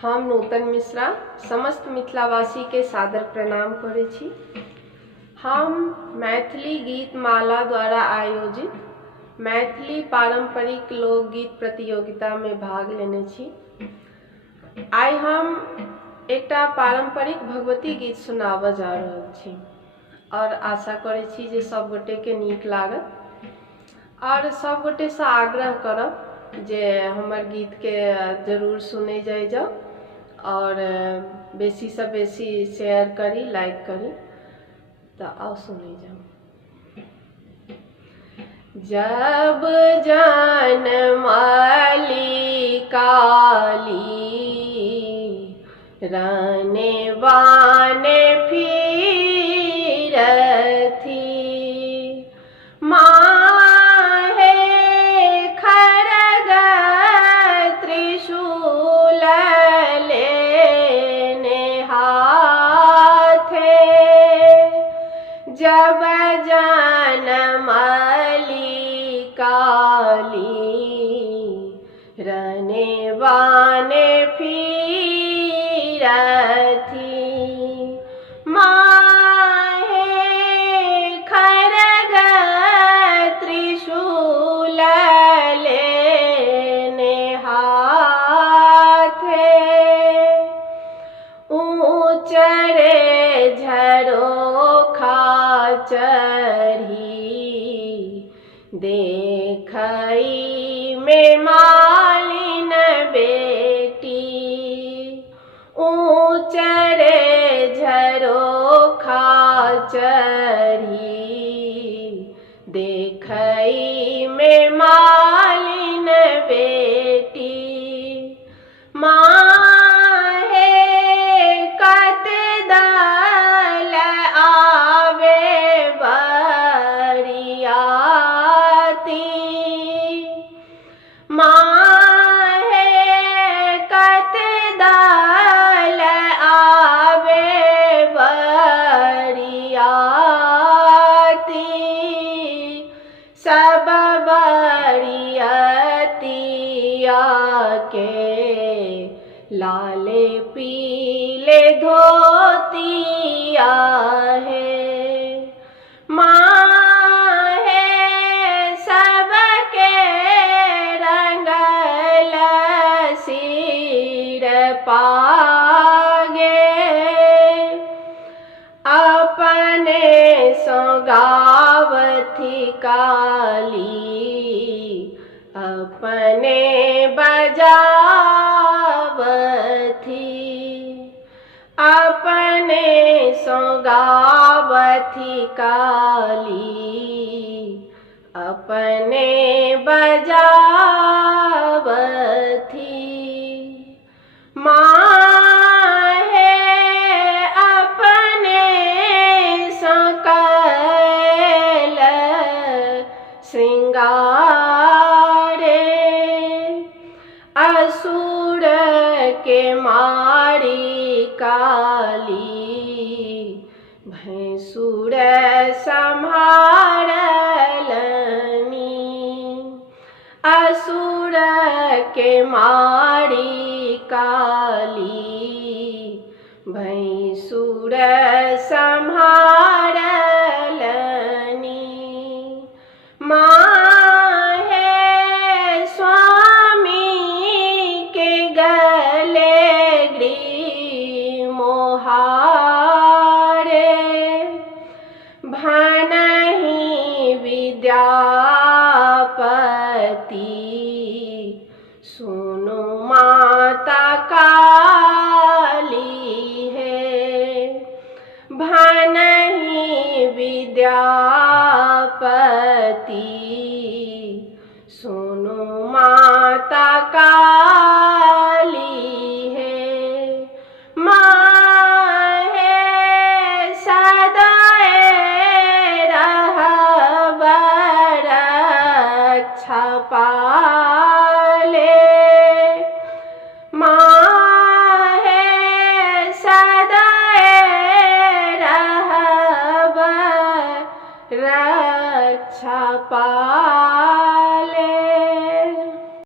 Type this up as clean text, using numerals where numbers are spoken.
हम नूतन मिश्रा समस्त मिथिलावासी के सादर प्रणाम करै छी। हम मैथिली गीत माला द्वारा आयोजित मैथिली पारंपरिक लोकगीत प्रतियोगिता में भाग लेने छी। आइ हम एकटा पारंपरिक भगवती गीत सुनाबऽ जा रहल छी और आशा करै छी जे सब गोटे के नीक लागत और सब गोटे से आग्रह करब जे हमर गीत के जरूर सुने जाओ और बेसी से बेसी शेयर करी, लाइक करी। तो आओ सुने जाओ। जब जनमली काली रने बाने फिरथी, माहे खड्ग त्रिशूल लेने हाथे, जब जनमली काली रने बाने फिरथी, माहे खड्ग त्रिशूल लेने हाथे, ऊँच रे झरोखा चढ़ी देखई में मालिन बेटी, ऊँच रे झरोखा चढ़ी देखई में मालिन बेटी, माहे कत दल आवे बरियाती, माहे कत दल आवे बरियाती, सब बरियतिया के लाले पीले धोतिया है, माहे सबके रंगल सिर पागे, अपने सोगावथी काली अपने बजावथी, अपने सोगावथी काली अपने बजावथी, माहे अपने सकल श्रृंगारे, असुर के मारी काली भैंसुर संभारलनी, असुर के मारी काली भैंसुर संभारलनी, माहे स्वामी के गले ग्रीमोहारे, भनहि विद्यापति सुनु माता काली है, भनहि विद्यापति सुनु माता काली